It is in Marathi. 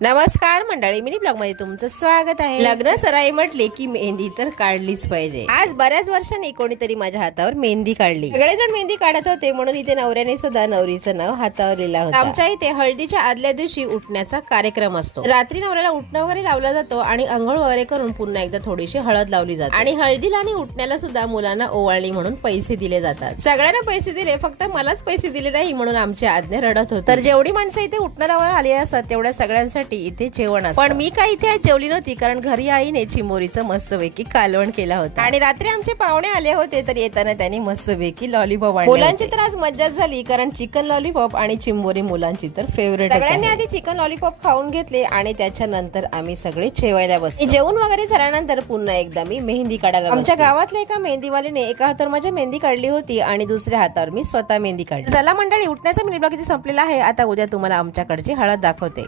नमस्कार मंडळी, मिनी ब्लॉग मध्ये तुमचं स्वागत आहे। लग्न सराई म्हटले की मेहंदी तर काढलीच पाहिजे। आज बऱ्याच वर्षांनी कोणीतरी माझ्या हातावर मेहंदी काढली। सगळेजण मेहंदी काढत होते म्हणून इथे नवऱ्याने सुद्धा नवरीचं नाव हातावर लिहिलं होतं। आमच्या इथे हळदीच्या आदल्या दिवशी उठण्याचा कार्यक्रम असतो। रात्री नवऱ्याला उठणं वगैरे लावला जातो आणि अंघोळ वगैरे करून पुन्हा एकदा थोडीशी हळद लावली जाते आणि हळदीला आणि उठण्याला सुद्धा मुलांना ओवाळणी म्हणून पैसे दिले जातात। सगळ्यांना पैसे दिले, फक्त मलाच पैसे दिले नाही म्हणून आमची आज्ञा रडत होती। तर जेवढी माणसं इथे उठणं लावायला आली असतात तेवढ्या सगळ्यांसाठी इथे जेवण असतं। पण मी काही इथे जेवली नव्हती, कारण घरी आईने चिंबोरीचं मस्तपैकी कालवण केला होता आणि रात्री आमचे पाहुणे आले होते तर येताना त्यांनी मस्तपैकी लॉलीपॉप आणले। मुलांची तर आज मज्जाच झाली, कारण चिकन लॉलीपॉप आणि चिंबोरी मुलांची तर फेवरेट। सगळ्यांनी आधी चिकन लॉलीपॉप खाऊन घेतले आणि त्याच्यानंतर आम्ही सगळे जेवायला बसलो। जेवण वगैरे झाल्यानंतर पुन्हा एकदा मी मेहंदी काढायला आमच्या गावातल्या एका मेहंदीवालीने एका हातावर माझ्या मेहंदी काढली होती आणि दुसऱ्या हातावर मी स्वतः मेहंदी काढली। चला मंडळी, उठण्याचा मिनी ब्लॉग इथे संपलेला आहे। आता उद्या तुम्हाला आमच्याकडची हळद दाखवते।